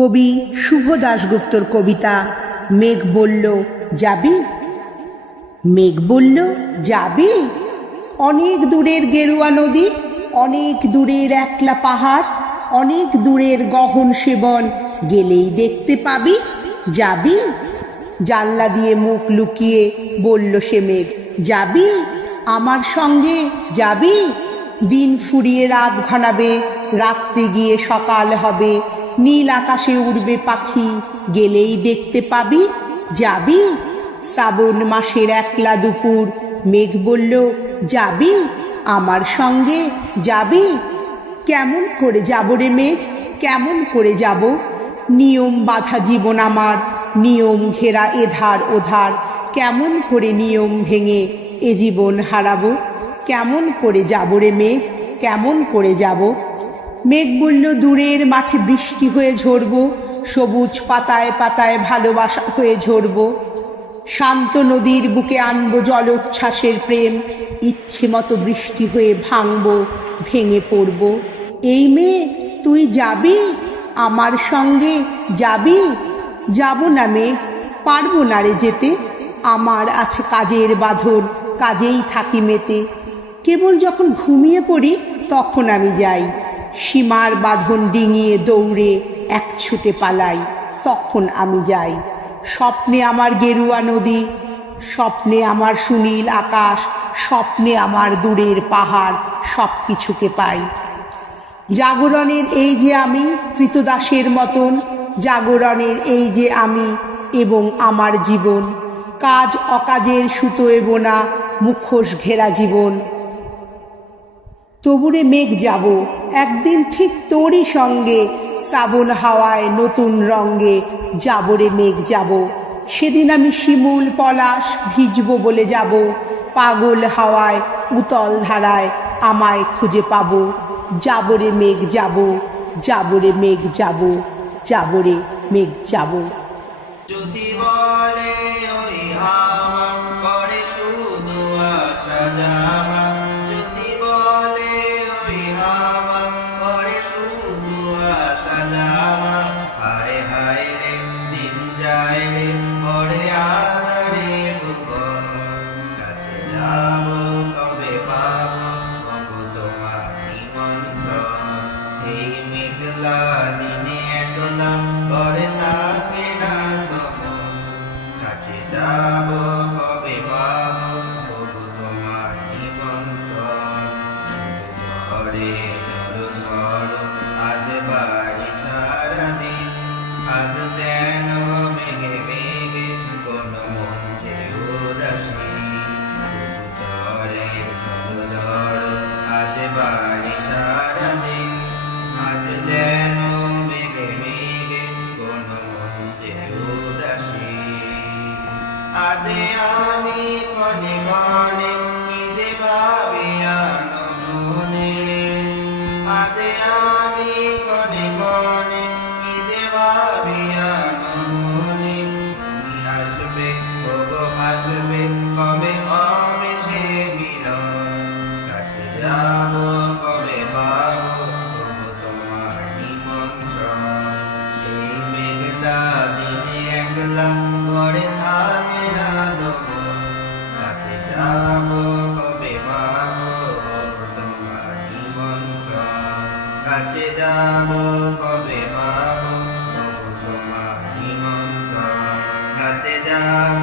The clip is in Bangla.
কবি শুভ দাশগুপ্তর কবিতা মেঘ বলল যাবি। মেঘ বলল যাবি। অনেক দূরের গেরুয়া নদী, অনেক দূরের একলা পাহাড়, অনেক দূরের গহন সেবন, গেলেই দেখতে পাবি। যাবি। জানলা দিয়ে মুখ লুকিয়ে বলল সে মেঘ, যাবি আমার সঙ্গে যাবি। দিন ফুরিয়ে রাত ঘনাবে, রাত্রি গিয়ে সকাল হবে, নীল আকাশে উড়বে পাখি, গেলেই দেখতে পাবি। যাবি। শ্রাবণ মাসের একলা দুপুর, মেঘ বলল যাবি আমার সঙ্গে যাবি। কেমন করে যাব রে মেঘ, কেমন করে যাব। নিয়ম বাঁধা জীবন আমার, নিয়ম ঘেরা এধার ওধার, কেমন করে নিয়ম ভেঙে এ জীবন হারাবো। কেমন করে যাব রে মেঘ, কেমন করে যাব। মেঘ বলল দূরের মাঠে বৃষ্টি হয়ে ঝরব, সবুজ পাতায় পাতায় ভালোবাসা হয়ে ঝরব। শান্ত নদীর বুকে আনবো জলোচ্ছ্বাসের প্রেম, ইচ্ছে মতো বৃষ্টি হয়ে ভাঙব, ভেঙে পড়ব। এই মেয়ে তুই যাবি আমার সঙ্গে যাবি। যাব না মেঘ, পারবো না রে যেতে, আমার আছে কাজের বাঁধন, কাজেই থাকি মেতে। কেবল যখন ঘুমিয়ে পড়ি তখন আমি যাই, সীমার বাঁধন ডিঙিয়ে দৌড়ে এক ছুটে পালাই, তখন আমি যাই। স্বপ্নে আমার গেরুয়া নদী, স্বপ্নে আমার সুনীল আকাশ, স্বপ্নে আমার দূরের পাহাড়, সব কিছুকে পাই। জাগরণের এই যে আমি কৃতদাসের মতন, জাগরণের এই যে আমি এবং আমার জীবন, কাজ অকাজের সুতোয় বোনা মুখোশ ঘেরা জীবন। তবুরে মেঘ যাব একদিন ঠিক তোরই সঙ্গে, শ্রাবণ হাওয়ায় নতুন রঙ্গে যাবরে মেঘ যাব। সেদিন আমি শিমুল পলাশ ভিজব বলে যাব, পাগল হাওয়ায় উতল ধারায় আমায় খুঁজে পাবো। যাবরে মেঘ যাব, যাবরে মেঘ যাব, যাবরে মেঘ যাব। যদি বলে ওই হাওয়া করে শুধু আসা যাওয়া, যদি বলে ওই হাওয়া করে শুধু আসা যাওয়া, হায় হায় রে দিন যায় রে পরে আধারে ভুবন, কাছে যাব কবে পাবো ওগো তোমার নিমন্ত্রণ। এই মেঘলা দিনে একলা করে থাকে না দমন, কাছে যাব কবে পাবো ওগো তোমার নিমন্ত্রণ। ঝরে ঝড়ো ঝড়ো আজ বাড়ি সারাদিন, আজ যেন মেঘে মেঘে কোনো মন যে উদাসী। ঝরে ঝড়ো ঝড়ো আজ বাড়ি সারাদিন, আজ যেন মেঘে মেঘে কোনো মন যে উদাসী। আজ আমি কনে কনে কি যে ভাবি আনমনে, আজ আমি কনে কনে কি যে ভাবি আনমনে। তুমি আসবে ওগো আসবে কবে হবে সে মিলন, কাছে যাব কবে পাবো ওগো তোমার নিমন্ত্রণ। এই মেঘলা দিনে একলা করে থাকে না দমন, কাছে যাব কবে পাবো ওগো তোমার নিমন্ত্রণ। কাছে যাব কবে পাবো ওগো তোমার নিমন্ত্রণ, কাছে যাব